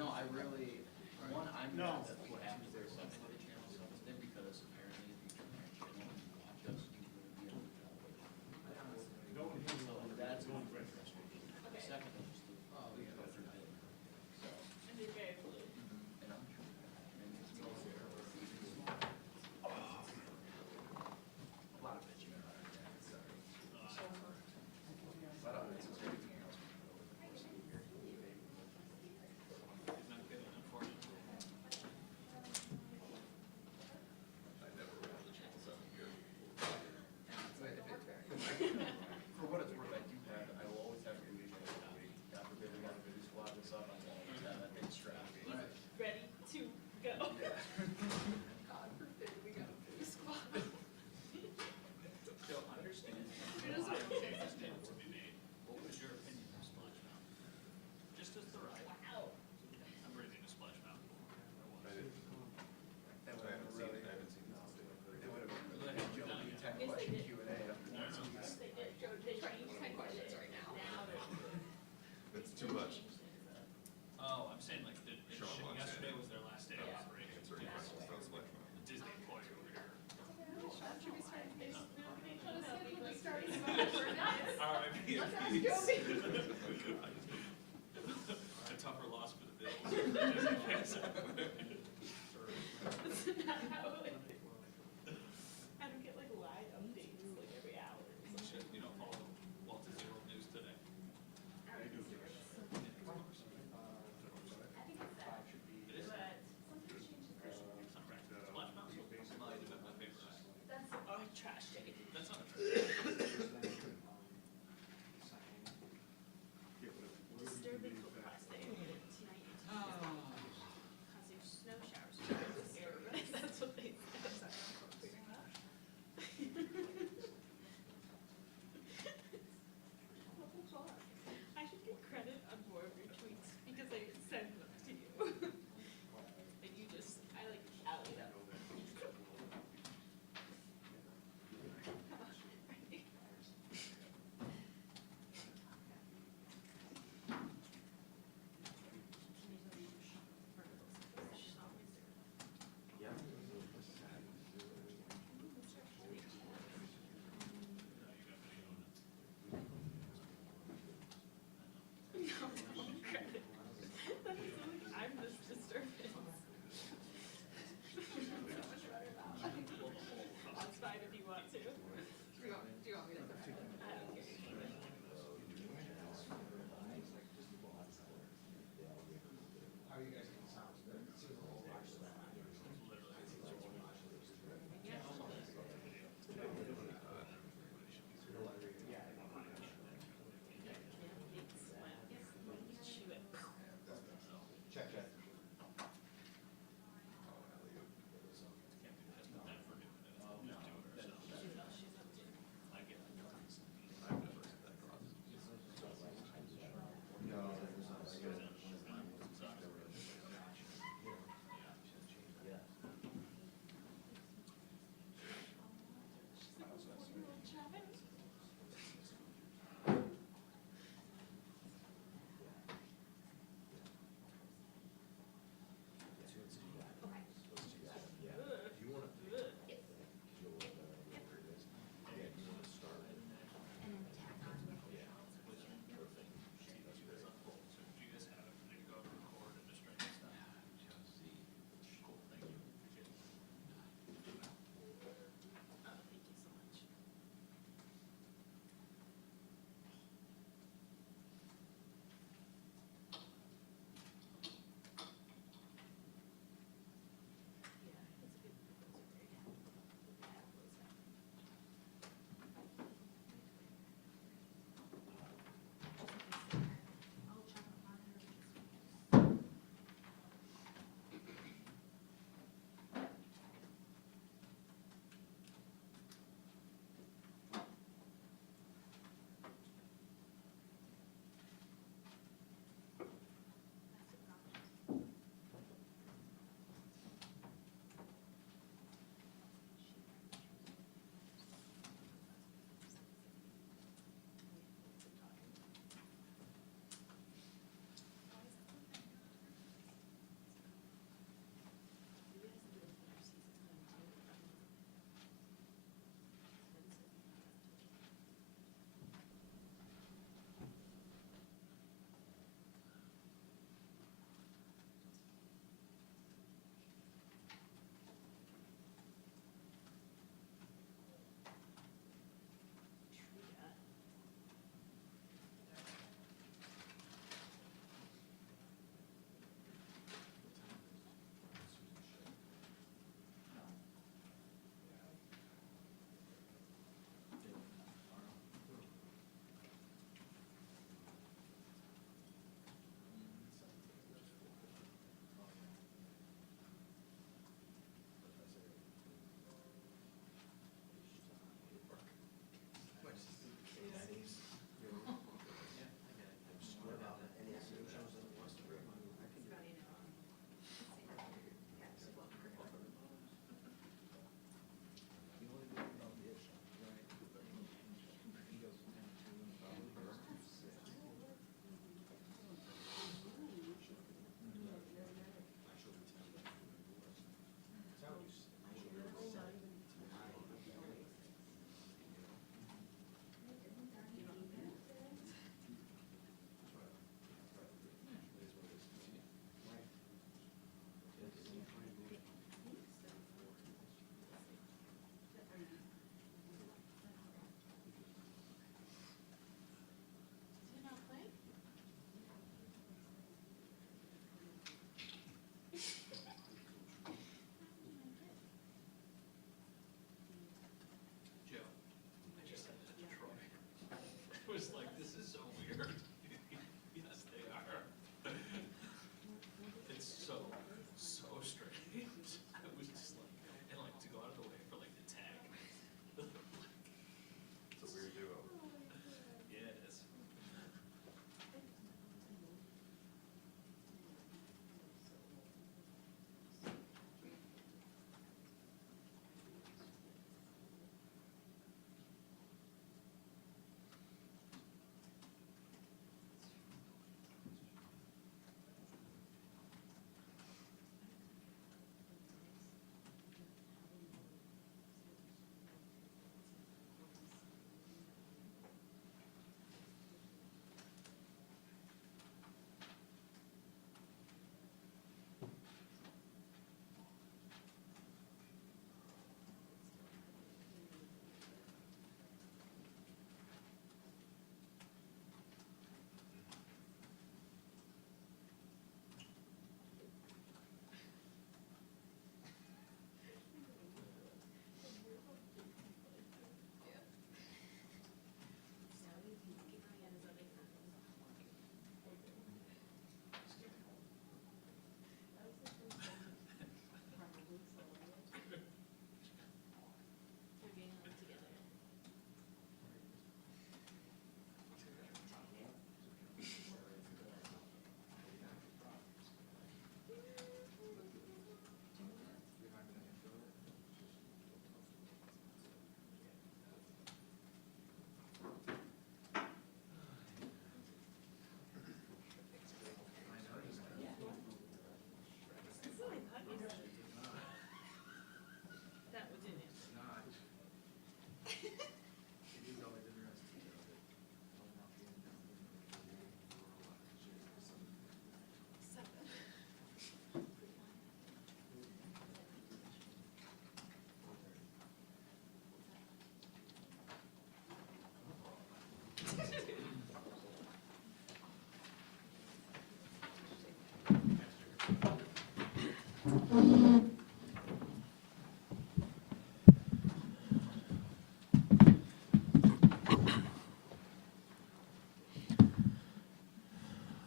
no, I really, one, I'm No. that's what happens there, some of the channel stuff is there because apparently if you turn that channel and you watch us, you will be able to tell. No one here So will, that's no one one great ready. frustration. The Okay. second is just the, we go through it. So, And be very fluid. and I'm sure, and it's also. A lot of bitching about it, yeah, sorry. But it's everything else. Not good, unfortunately.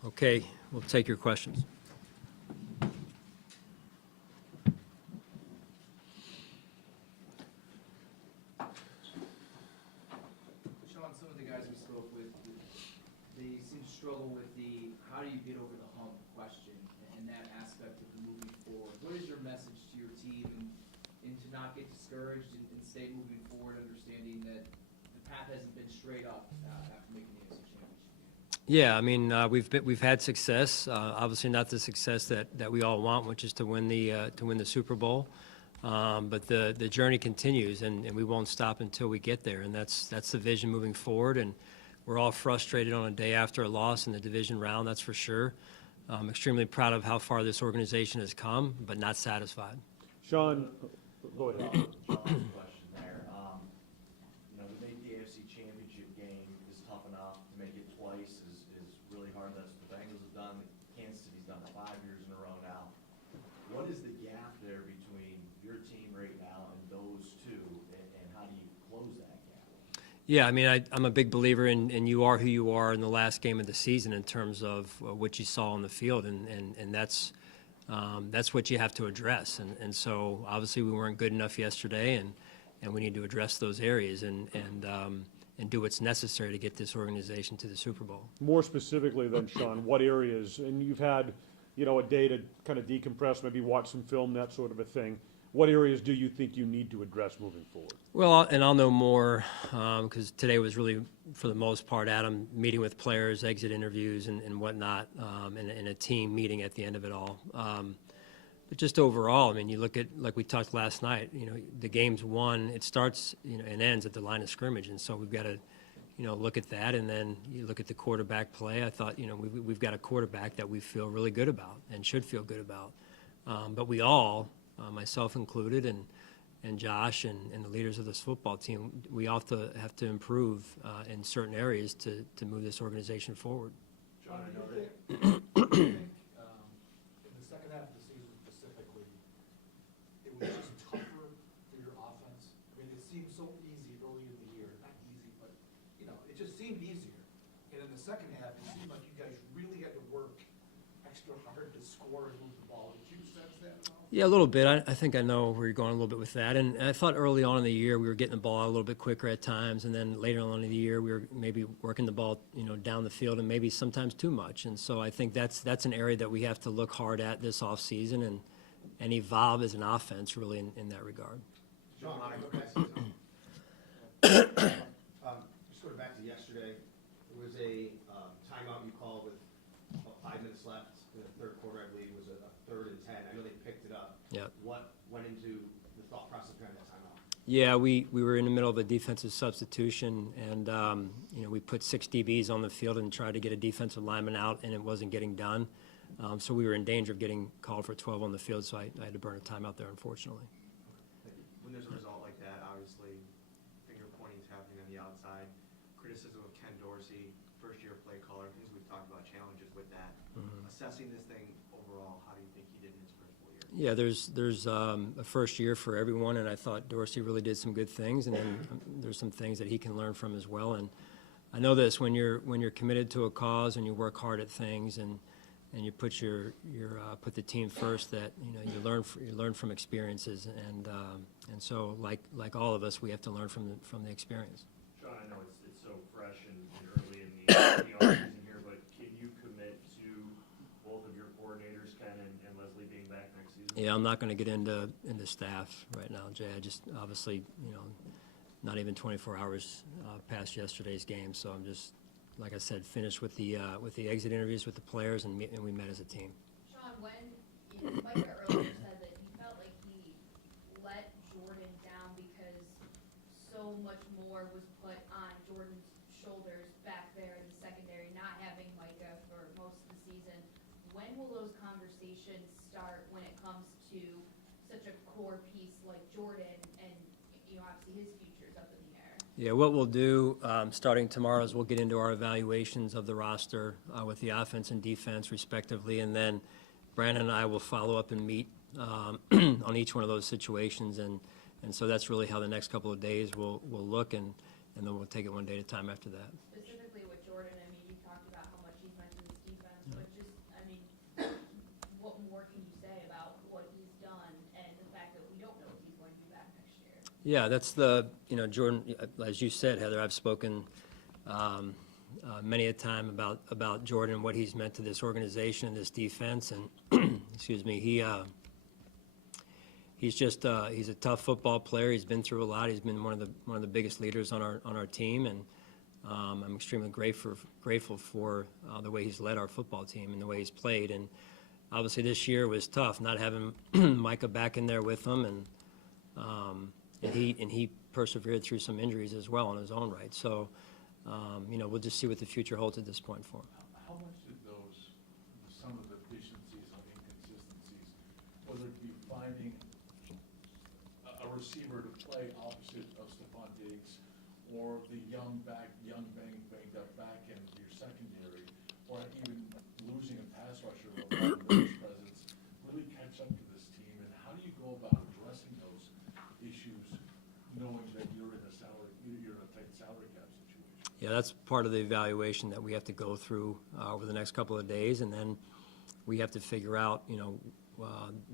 Okay, we'll take your questions. Sean, some of the guys we spoke with, they seem to struggle with the how do you get over the hump question and that aspect of moving forward. What is your message to your team and to not get discouraged and stay moving forward, understanding that the path hasn't been straight up after making the AFC Championship game? Yeah, I mean, we've had success. Obviously, not the success that we all want, which is to win the Super Bowl. But the journey continues, and we won't stop until we get there. And that's the vision moving forward. And we're all frustrated on a day after a loss in the division round, that's for sure. I'm extremely proud of how far this organization has come, but not satisfied. Sean, go ahead. John's question there. You know, to make the AFC Championship game is tough enough. To make it twice is really hard. That's what the Bengals have done. Kansas City's done it 5 years in a row now. What is the gap there between your team right now and those two, and how do you close that gap? Yeah, I mean, I'm a big believer in you are who you are in the last game of the season in terms of what you saw on the field, and that's what you have to address. And so obviously we weren't good enough yesterday, and we need to address those areas and do what's necessary to get this organization to the Super Bowl. More specifically then, Sean, what areas, and you've had, you know, a day to kind of decompress, maybe watch some film, that sort of a thing. What areas do you think you need to address moving forward? Well, I'll know more because today was really, for the most part, Adam meeting with players, exit interviews, and whatnot, and a team meeting at the end of it all. But just overall, I mean, you look at, like we talked last night, you know, the game's won, it starts, you know, and ends at the line of scrimmage, and so we've got to, you know, look at that, and then you look at the quarterback play. I thought, you know, we've got a quarterback that we feel really good about and should feel good about. But we all, myself included, and Josh and the leaders of this football team, we all have to improve in certain areas to move this organization forward. John, do you think in the second half of the season specifically, it was just tougher for your offense? I mean, it seemed so easy early in the year. Not easy, but, you know, it just seemed easier. And in the second half, it seemed like you guys really had to work extra hard to score and move the ball. Did you sense that at all? Yeah, a little bit. I think I know where you're going a little bit with that. And I thought early on in the year we were getting the ball out a little bit quicker at times, and then later on in the year we were maybe working the ball, you know, down the field and maybe sometimes too much. And so I think that's an area that we have to look hard at this offseason and evolve as an offense really in that regard. Sean, just going back to yesterday, there was a timeout you called with about 5 minutes left in the third quarter, I believe. It was a 3rd and 10. I know they picked it up. Yeah. What went into the thought process behind that timeout? Yeah, we were in the middle of a defensive substitution, and you know, we put 6 DBs on the field and tried to get a defensive lineman out, and it wasn't getting done. So we were in danger of getting called for 12 on the field, so I had to burn a timeout there, unfortunately. When there's a result like that, obviously, finger pointing is happening on the outside. Criticism of Ken Dorsey, first-year play caller, things we've talked about, challenges with that. Assessing this thing overall, how do you think he did in his first full year? Yeah, there's a first year for everyone, and I thought Dorsey really did some good things, and then there's some things that he can learn from as well. And I know this, when you're committed to a cause and you work hard at things and you put put the team first, that you know you learn from experiences, and so like all of us, we have to learn from the experience. Sean, I know it's so fresh and early in the offseason here, but can you commit to both of your coordinators, Ken and Leslie, being back next season? Yeah, I'm not going to get into staff right now, Jay. I just obviously, you know, not even 24 hours past yesterday's game, so I'm just, like I said, finished with the exit interviews with the players, and we met as a team. Sean, when Micah earlier said that he felt like he let Jordan down because so much more was put on Jordan's shoulders back there in the secondary, not having Micah for most of the season. When will those conversations start when it comes to such a core piece like Jordan and, you know, obviously his future's up in the air? Yeah, what we'll do starting tomorrow is we'll get into our evaluations of the roster with the offense and defense respectively, and then Brandon and I will follow up and meet on each one of those situations, and so that's really how the next couple of days will look, and then we'll take it one day at a time after that. Specifically with Jordan, I mean, you talked about how much he's meant to this defense, but just, I mean, what more can you say about what he's done and the fact that we don't know if he's going to be back next year? Yeah, that's Jordan, as you said, Heather, I've spoken many a time about Jordan and what he's meant to this organization and this defense, and excuse me, he's a tough football player. He's been through a lot. He's been one of the biggest leaders on our team, and I'm extremely grateful for the way he's led our football team and the way he's played. And obviously this year was tough, not having Micah back in there with him, and he persevered through some injuries as well in his own right. So, we'll just see what the future holds at this point for him. How much did some of the deficiencies or inconsistencies, whether it be finding a receiver to play opposite of Stephon Diggs, or the young banged up back end of your secondary, or even losing a pass rusher or a presence, really catch up to this team? And how do you go about addressing those issues, knowing that you're in a tight salary cap situation? Yeah, that's part of the evaluation that we have to go through over the next couple of days, and then we have to figure out,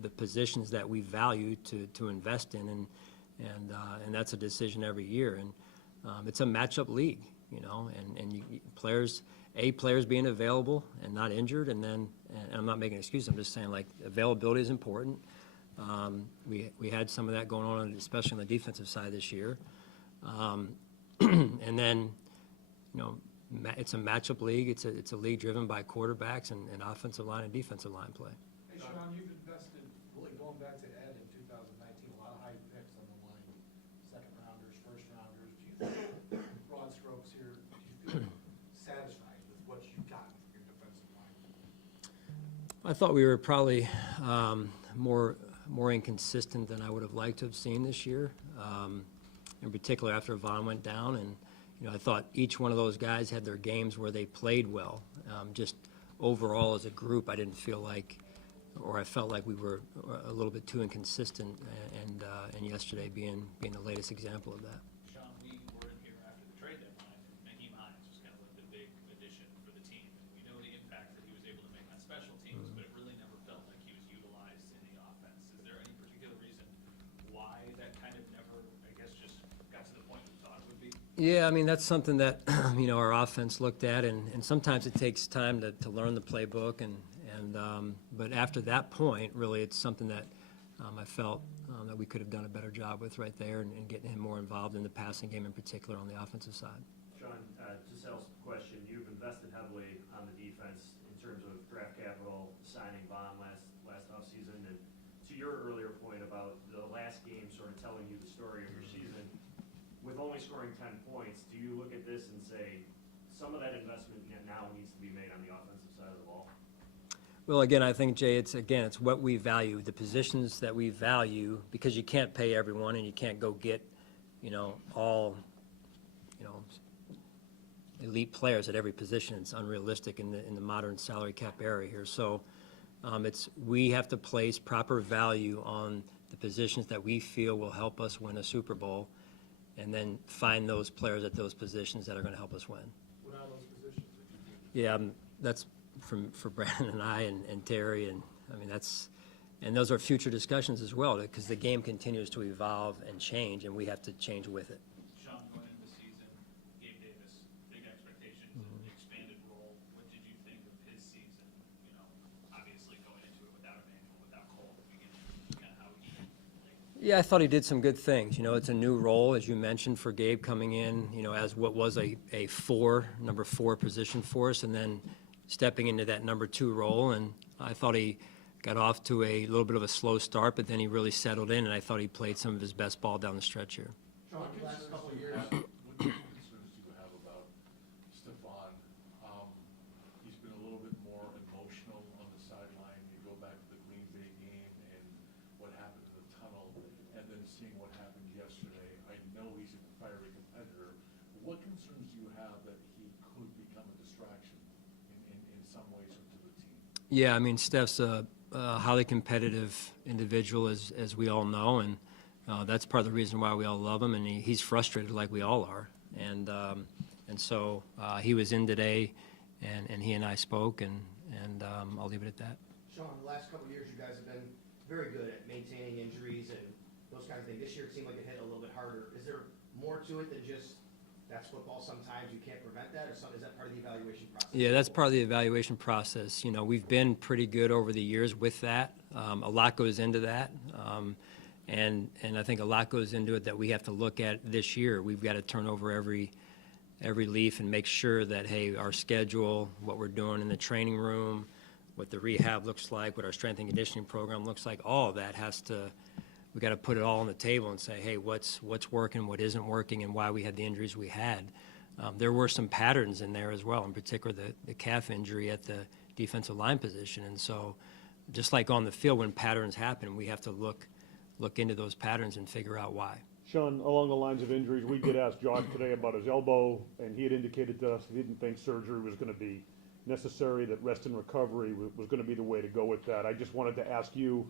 the positions that we value to invest in, and that's a decision every year. And it's a matchup league, and players being available and not injured, and I'm not making an excuse. I'm just saying, like, availability is important. We had some of that going on, especially on the defensive side this year, and then. It's a matchup league. It's a league driven by quarterbacks and offensive line and defensive line play. Hey, Sean, you've invested, really going back to Ed in 2019, a lot of high picks on the line, second rounders, first rounders. Do you feel, broad strokes here, do you feel satisfied with what you've gotten from your defensive line? I thought we were probably more inconsistent than I would have liked to have seen this year, in particular after Vaughn went down. And I thought each one of those guys had their games where they played well. Just overall as a group, I didn't feel like, or I felt like we were a little bit too inconsistent, and yesterday being the latest example of that. Sean, we were in here after the trade deadline, and Naheem Hines was kind of like the big addition for the team. And we know the impact that he was able to make on special teams, but it really never felt like he was utilized in the offense. Is there any particular reason why that kind of never, I guess, just got to the point we thought it would be? Yeah, I mean, that's something that, our offense looked at, and sometimes it takes time to learn the playbook, but after that point, really, it's something that I felt that we could have done a better job with right there, and getting him more involved in the passing game in particular on the offensive side. Sean, to Sal's question, you've invested heavily on the defense in terms of draft capital, signing Vaughn last offseason, and to your earlier point about the last game sort of telling you the story of your season, with only scoring 10 points, do you look at this and say, some of that investment now needs to be made on the offensive side of the ball? Well, again, I think, Jay, it's what we value, the positions that we value, because you can't pay everyone, and you can't go get, all, elite players at every position. It's unrealistic in the modern salary cap era here. So we have to place proper value on the positions that we feel will help us win a Super Bowl, and then find those players at those positions that are going to help us win. What are those positions that you think? Yeah, that's for Brandon and I and Terry, and I mean and those are future discussions as well, because the game continues to evolve and change, and we have to change with it. Sean, going into the season, Gabe Davis, big expectations, an expanded role. What did you think of his season? Obviously going into it without Emmanuel, without Cole at the beginning, kind of how he. Yeah, I thought he did some good things. It's a new role, as you mentioned, for Gabe coming in, as what was a number four position for us, and then stepping into that number 2 role. And I thought he got off to a little bit of a slow start, but then he really settled in, and I thought he played some of his best ball down the stretch here. Sean, the last couple of years, what concerns do you have about Stephon? He's been a little bit more emotional on the sideline. You go back to the Green Bay game and what happened in the tunnel, and then seeing what happened yesterday. I know he's a fiery competitor. What concerns do you have that he could become a distraction in some ways to the team? Yeah, I mean, Steph's a highly competitive individual, as we all know, and that's part of the reason why we all love him, and he's frustrated like we all are. And so he was in today, and he and I spoke, and I'll leave it at that. Sean, the last couple of years, you guys have been very good at maintaining injuries and those kind of things. This year, it seemed like it hit a little bit harder. Is there more to it than just that's football? Sometimes you can't prevent that, or is that part of the evaluation process? Yeah, that's part of the evaluation process. You know, we've been pretty good over the years with that. A lot goes into that, and I think a lot goes into it that we have to look at this year. We've got to turn over every leaf and make sure that, hey, our schedule, what we're doing in the training room, what the rehab looks like, what our strength and conditioning program looks like, all of that we got to put it all on the table and say, hey, what's working, what isn't working, and why we had the injuries we had. There were some patterns in there as well, in particular the calf injury at the defensive line position. And so just like on the field, when patterns happen, we have to look into those patterns and figure out why. Sean, along the lines of injuries, we did ask Josh today about his elbow, and he had indicated to us he didn't think surgery was going to be necessary, that rest and recovery was going to be the way to go with that. I just wanted to ask you,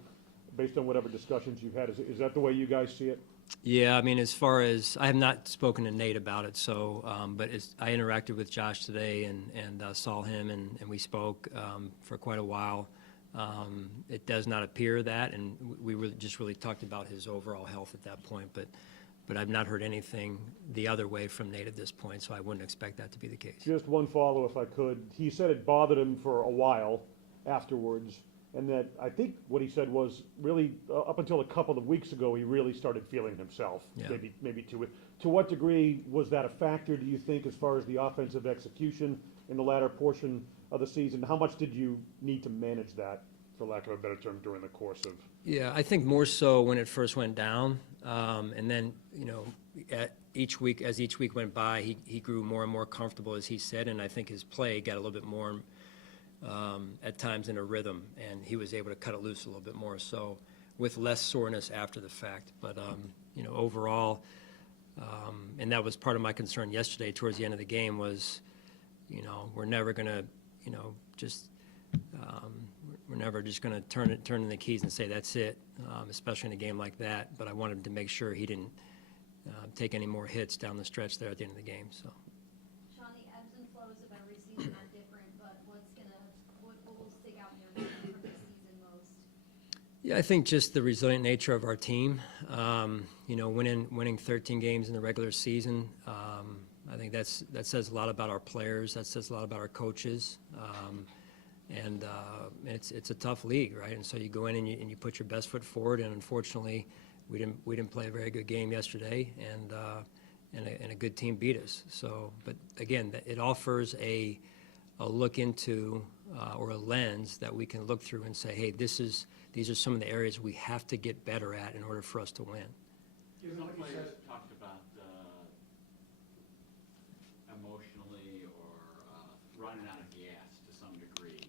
based on whatever discussions you've had, is that the way you guys see it? Yeah, I mean, as far as I have not spoken to Nate about it, so but I interacted with Josh today and saw him and we spoke for quite a while. It does not appear that, and we just really talked about his overall health at that point, but I've not heard anything the other way from Nate at this point, so I wouldn't expect that to be the case. Just one follow, if I could. He said it bothered him for a while afterwards, and that I think what he said was really up until a couple of weeks ago, he really started feeling himself. Yeah. Maybe to what degree was that a factor, do you think, as far as the offensive execution in the latter portion of the season? How much did you need to manage that, for lack of a better term, during the course of? Yeah, I think more so when it first went down, and then, you know, as each week went by, he grew more and more comfortable, as he said, and I think his play got a little bit more at times in a rhythm, and he was able to cut it loose a little bit more, so with less soreness after the fact. But, you know, overall, and that was part of my concern yesterday towards the end of the game was, you know, we're never going to, you know, just we're never just going to turn in the keys and say that's it, especially in a game like that. But I wanted to make sure he didn't take any more hits down the stretch there at the end of the game. So. Sean, the ebbs and flows of every season are different, but what will stick out in your mind from this season most? Yeah, I think just the resilient nature of our team. You know, winning 13 games in the regular season. I think that says a lot about our players. That says a lot about our coaches. And it's a tough league, right? And so you go in and you put your best foot forward. And unfortunately, we didn't play a very good game yesterday, and a good team beat us. So, but again, it offers a look into or a lens that we can look through and say, hey, these are some of the areas we have to get better at in order for us to win. Some players talked about emotionally or running out of gas to some degree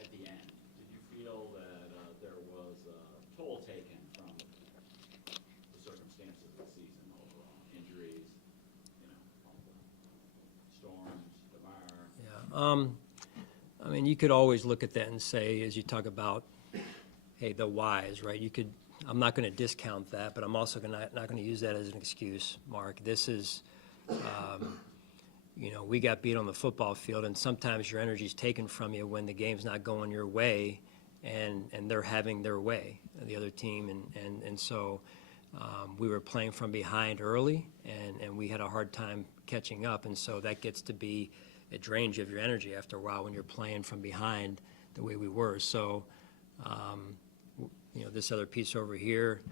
at the end. Did you feel that there was a toll taken from the circumstances of the season overall? Injuries, you know, all the storms, DeMar. Yeah. I mean, you could always look at that and say, as you talk about, hey, the whys, right? I'm not going to discount that, but I'm also not going to use that as an excuse, Mark. This is, you know, we got beat on the football field, and sometimes your energy is taken from you when the game's not going your way, and they're having their way, the other team, and so we were playing from behind early, and we had a hard time catching up, and so that gets to be, it drains you of your energy after a while when you're playing from behind the way we were. So, you know, this other piece over here,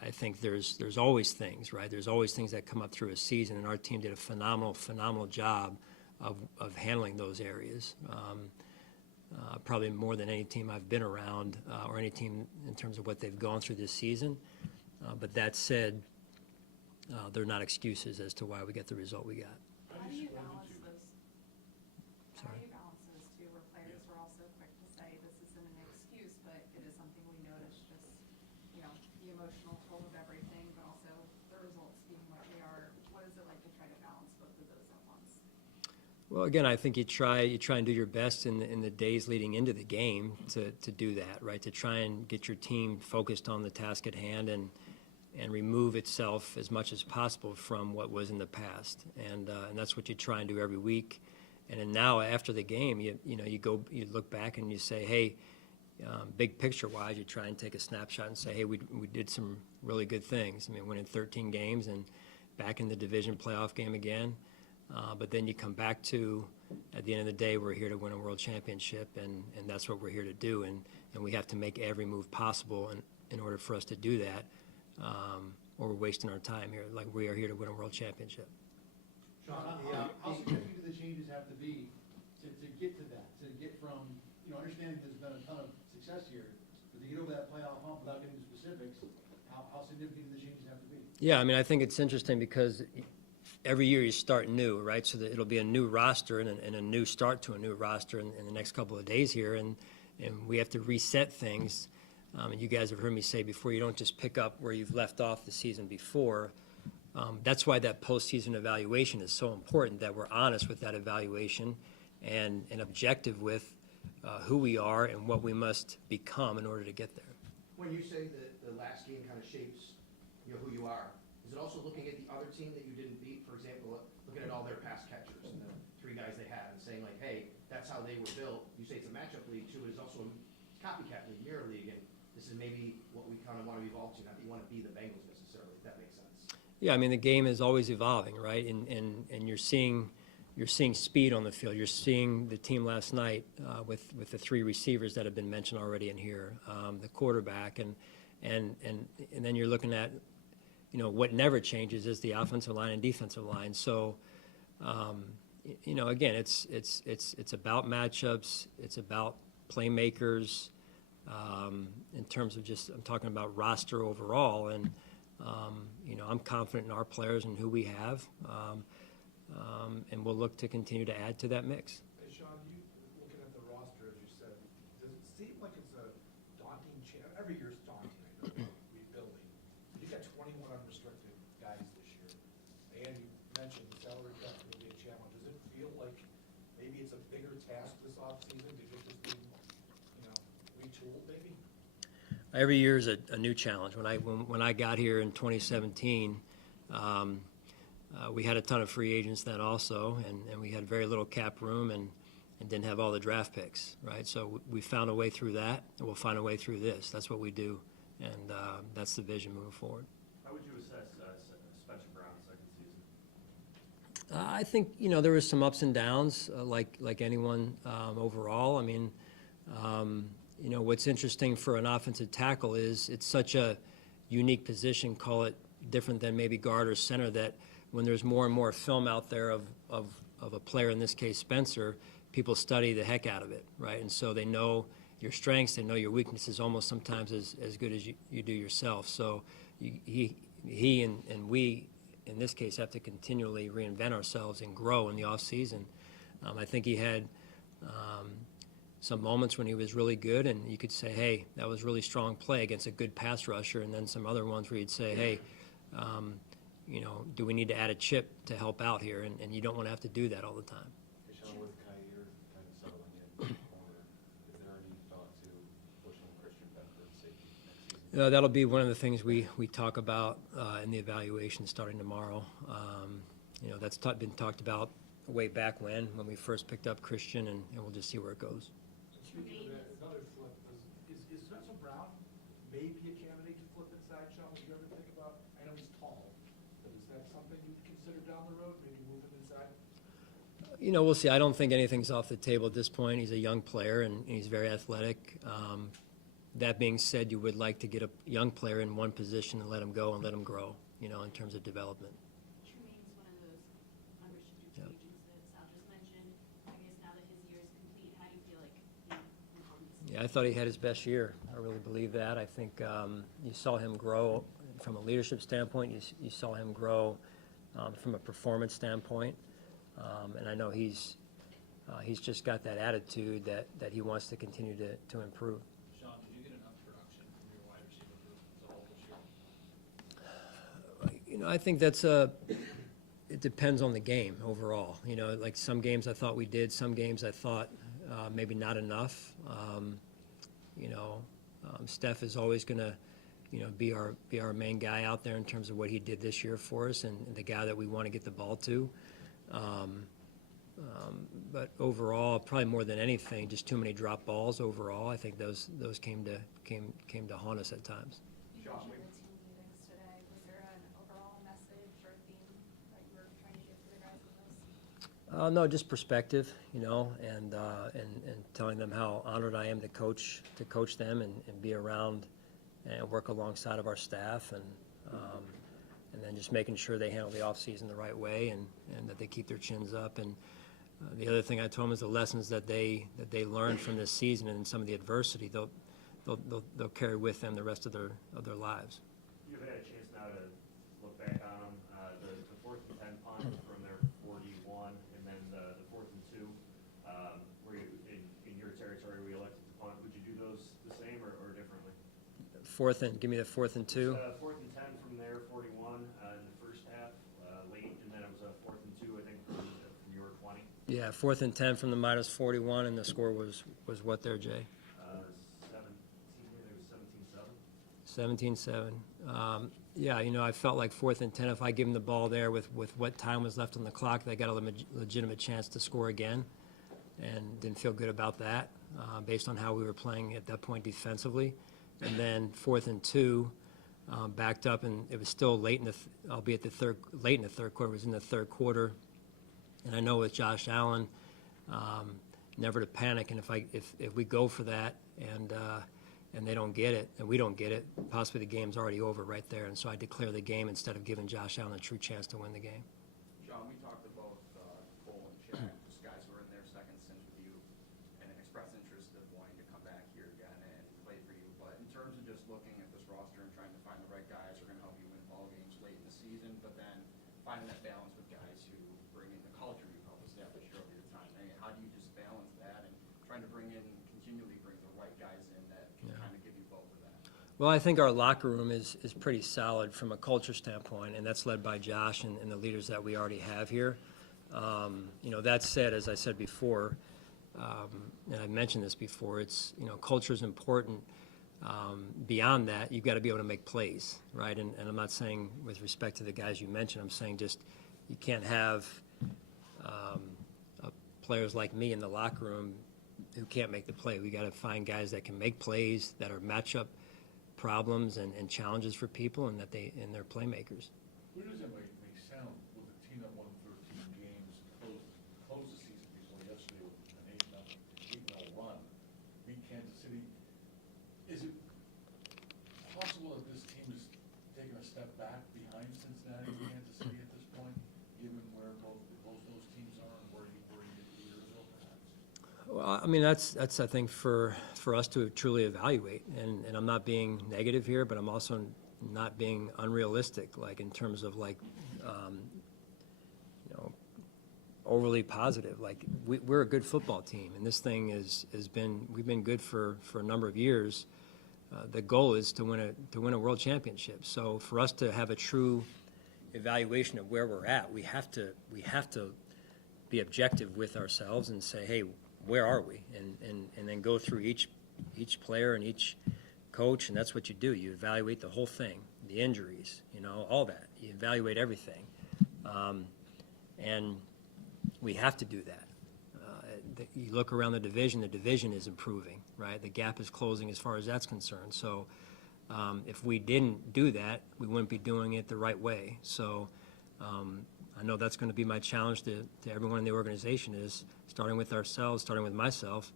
I think there's always things, right? There's always things that come up through a season, and our team did a phenomenal job of handling those areas. Probably more than any team I've been around, or any team in terms of what they've gone through this season. But that said, they're not excuses as to why we get the result we got. How do you balance those? How Sorry. do you balance those two, where players were also quick to say this isn't an excuse, but it is something we noticed, just, you know, the emotional toll of everything, but also the results being what they are. What is it like to try to balance both of those at once? Well, again, I think you try and do your best in the days leading into the game to do that, right? To try and get your team focused on the task at hand and remove itself as much as possible from what was in the past. And that's what you try and do every week. And then now after the game, you look back and you say, hey, big picture wise, you try and take a snapshot and say, hey, we did some really good things. I mean, winning 13 games and back in the division playoff game again. But then you come back to, at the end of the day, we're here to win a world championship, and that's what we're here to do. And we have to make every move possible in order for us to do that, or we're wasting our time here. Like, we are here to win a world championship. Sean, how significant do the changes have to be to get to that, to get from, understanding there's been a ton of success here, but to get over that playoff hump without getting into specifics, how significant do the changes have to be? Yeah, I mean, I think it's interesting because every year you start new, right? So that it'll be a new roster and a new start to a new roster in the next couple of days here, and we have to reset things. And you guys have heard me say before, you don't just pick up where you've left off the season before. That's why that postseason evaluation is so important, that we're honest with that evaluation and objective with who we are and what we must become in order to get there. When you say that the last game kind of shapes, who you are, is it also looking at the other team that you didn't beat? For example, looking at all their pass catchers and the 3 guys they had and saying like, hey, that's how they were built. You say it's a matchup league too, but it's also a copycat league, mirror league, and this is maybe what we kind of want to evolve to. Not that you want to be the Bengals necessarily, if that makes sense. Yeah, I mean, the game is always evolving, right? And you're seeing speed on the field. You're seeing the team last night with the 3 receivers that have been mentioned already in here, the quarterback, and then you're looking at, what never changes is the offensive line and defensive line. So, again, it's about matchups. It's about playmakers. In terms of I'm talking about roster overall, and I'm confident in our players and who we have, and we'll look to continue to add to that mix. Hey, Sean, looking at the roster, as you said, does it seem like it's a daunting challenge? Every year it's daunting, I know, rebuilding. You got 21 unrestricted guys this year, and you mentioned the salary cap will be a challenge. Does it feel like maybe it's a bigger task this offseason to get this thing, retooled maybe? Every year is a new challenge. When I got here in 2017, we had a ton of free agents then also, and we had very little cap room and didn't have all the draft picks, right? So we found a way through that, and we'll find a way through this. That's what we do, and that's the vision moving forward. How would you assess Spencer Brown's second season? I think, there was some ups and downs, like anyone overall. I mean, what's interesting for an offensive tackle is it's such a unique position, call it different than maybe guard or center, that when there's more and more film out there of a player, in this case Spencer, people study the heck out of it, right? And so they know your strengths, they know your weaknesses almost sometimes as good as you do yourself. So he and we, in this case, have to continually reinvent ourselves and grow in the off season. I think he had some moments when he was really good, and you could say, hey, that was really strong play against a good pass rusher, and then some other ones where you'd say, hey, do we need to add a chip to help out here? And you don't want to have to do that all the time. Hey, Sean, with Kyer kind of settling in the corner, is there any thought to pushing Christian Benford safety next season? That'll be one of the things we talk about in the evaluation starting tomorrow. That's been talked about way back when we first picked up Christian, and we'll just see where it goes. Speaking of that, another flip, is Spencer Brown maybe a candidate to flip inside, Sean? Would you ever think about, I know he's tall, but is that something you'd consider down the road, maybe move him inside? We'll see. I don't think anything's off the table at this point. He's a young player, and he's very athletic. That being said, you would like to get a young player in one position and let him go and let him grow, in terms of development. Tremaine's one of those unrestricted free agents that Sal just mentioned. I guess now that his year is complete, how do you feel like he performs? Yeah, I thought he had his best year. I really believe that. I think you saw him grow from a leadership standpoint. You saw him grow from a performance standpoint. And I know he's just got that attitude that he wants to continue to improve. Sean, did you get enough production from your wide receiver group as a whole this year? I think it depends on the game overall. You know, like some games I thought we did, some games I thought maybe not enough. You know, Steph is always going to, you know, be our main guy out there in terms of what he did this year for us, and the guy that we want to get the ball to. But overall, probably more than anything, just too many drop balls overall. I think those came to haunt us at times. You mentioned the team meetings today. Was there an overall message or theme that you were trying to give to the guys in those? No, just perspective, you know, and telling them how honored I am to coach them and be around and work alongside of our staff, and then just making sure they handle the off season the right way, and that they keep their chins up. And the other thing I told them is the lessons that they learned from this season and some of the adversity they'll carry with them the rest of their lives. You've had a chance now to look back on them. The 4th and 10 punt from their 41, and then the 4th and 2, where you, in your territory, we elected to punt. Would you do those the same or differently? Give me the 4th and 2. 4th and 10 from their 41 in the first half, late, and then it was a 4th and 2, I think, from your 20. Yeah, 4th and 10 from the minus 41, and the score was what there, Jay? 17-7. Yeah, you know, I felt like 4th and 10, if I give them the ball there with what time was left on the clock, they got a legitimate chance to score again, and didn't feel good about that based on how we were playing at that point defensively. And then 4th and 2, backed up, and it was still late in the third quarter. It was in the third quarter, and I know with Josh Allen, never to panic. And if we go for that and they don't get it, and we don't get it, possibly the game's already over right there. And so I declare the game instead of giving Josh Allen a true chance to win the game. Sean, we talked about Cole and Chad, just guys who are in their second stint with you and expressed interest of wanting to come back here again and play for you. But in terms of just looking at this roster and trying to find the right guys who are going to help you win ball games late in the season, but then finding that balance with guys who bring in the culture you've helped establish over your time. I mean, how do you just balance that and trying to continually bring the right guys in that can kind of give you both of that? Well, I think our locker room is pretty solid from a culture standpoint, and that's led by Josh and the leaders that we already have here. You know, that said, as I said before, and I mentioned this before, it's, you know, culture is important. Beyond that, you've got to be able to make plays, right? And I'm not saying with respect to the guys you mentioned, I'm saying just you can't have players like me in the locker room who can't make the play. We got to find guys that can make plays, that are matchup problems and challenges for people, and they're playmakers. Where does that make sound with a team that won 13 games, close the season before yesterday with an 8-0 run, beat Kansas City? Is it possible that this team is taking a step back behind Cincinnati and Kansas City at this point, given where both those teams are and where you get 2 years ago, perhaps? Well, I mean, that's I think for us to truly evaluate, and I'm not being negative here, but I'm also not being unrealistic, like in terms of like, you know, overly positive. Like we're a good football team, and this thing we've been good for a number of years. The goal is to win a world championship. So for us to have a true evaluation of where we're at, we have to be objective with ourselves and say, hey, where are we? And then go through each player and each coach, and that's what you do. You evaluate the whole thing, the injuries, you know, all that. You evaluate everything. And we have to do that. You look around the division is improving, right? The gap is closing as far as that's concerned. So if we didn't do that, we wouldn't be doing it the right way. So I know that's going to be my challenge to everyone in the organization, is starting with ourselves, starting with myself.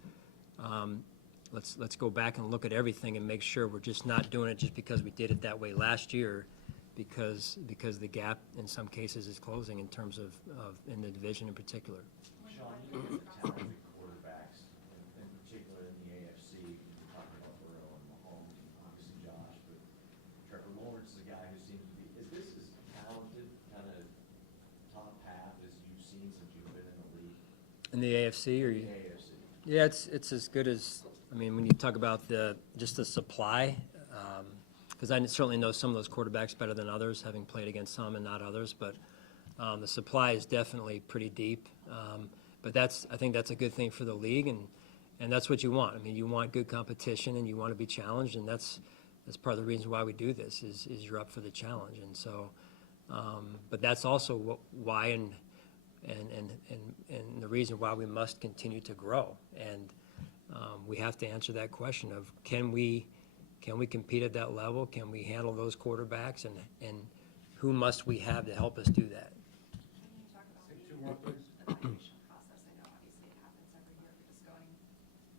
Let's go back and look at everything and make sure we're just not doing it just because we did it that way last year, because the gap in some cases is closing in terms of in the division in particular. Sean, you look at the talented quarterbacks, in particular in the AFC, you're talking about Burrow and Mahomes, and obviously Josh, but Trevor Lawrence is a guy who seems to be, is this as talented, kind of top half as you've seen since you've been in the league? In the AFC, or In the AFC. Yeah, it's as good as, I mean, when you talk about just the supply, because I certainly know some of those quarterbacks better than others, having played against some and not others, but The supply is definitely pretty deep, but I think that's a good thing for the league, and that's what you want. I mean, you want good competition, and you want to be challenged, and that's part of the reason why we do this, is you're up for the challenge. And so, but that's also why and the reason why we must continue to grow. And we have to answer that question of, can we compete at that level? Can we handle those quarterbacks? And who must we have to help us do that? Can you talk about the evaluation process? I know obviously it happens every year, but just going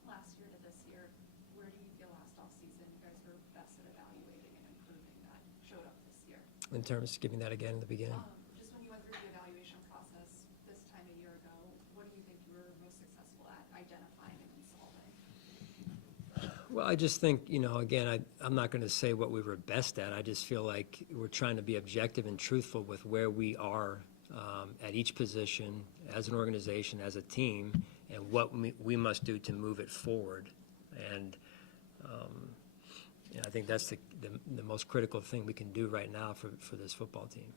last year to this year, where do you feel last offseason you guys were best at evaluating and improving that showed up this year? In terms of giving that again in the beginning? Just when you went through the evaluation process this time a year ago, what do you think you were most successful at identifying and solving? Well, I just think, again, I'm not going to say what we were best at. I just feel like we're trying to be objective and truthful with where we are at each position, as an organization, as a team, and what we must do to move it forward. And I think that's the most critical thing we can do right now for this football team.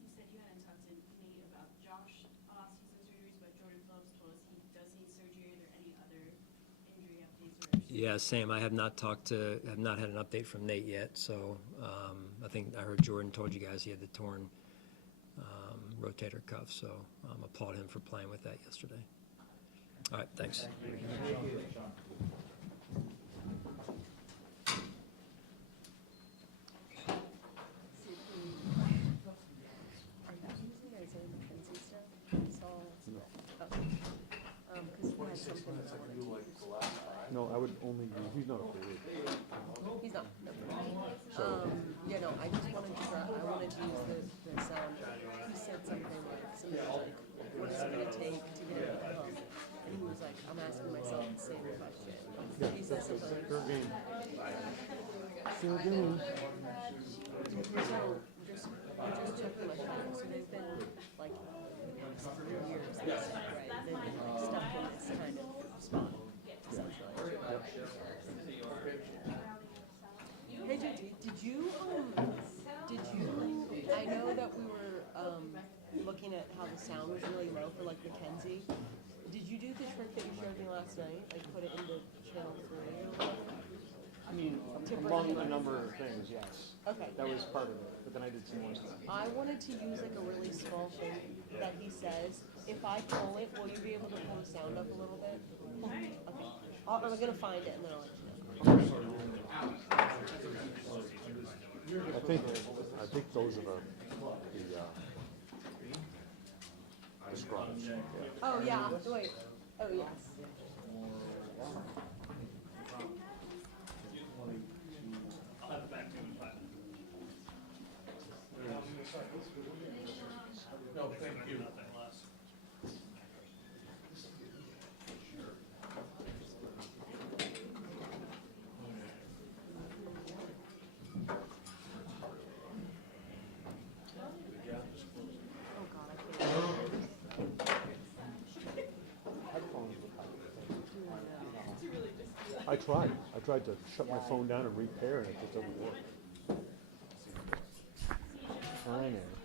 You said you hadn't talked to Nate about Josh off-season surgeries, but Jordan Phillips told us he does need surgery. Are there any other injury updates? Yeah, same. I have not had an update from Nate yet, so I think I heard Jordan told you guys he had the torn rotator cuff, so applaud him for playing with that yesterday. All right, thanks. No, I would only use, he's not affiliated. He's not. I just wanted to use the sound. He said something like, what is it going to take to get it to come? And he was like, I'm asking myself the same question. He said something. Fair game. Fair game. So, just checking my phone. So they've been, like, years, right? They've been, like, stuck in this kind of spot, essentially. Hey, did you, I know that we were, looking at how the sound was really low for, like, Mackenzie. Did you do the trick that you showed me last night? Like, put it into channel 3 or whatever? I mean, among a number of things, yes. Okay. That was part of it, but then I did some more stuff. I wanted to use, like, a really small thing that he says. If I pull it, will you be able to pull the sound up a little bit? Okay. I'm going to find it and then I'll let you know. I think those are the scrubs. Yeah. Oh, yeah. Wait. Oh, yes. I'll have it back to you in 5 minutes. No, thank you. Nothing less. I tried to shut my phone down and repair, and it just doesn't work. Hang on.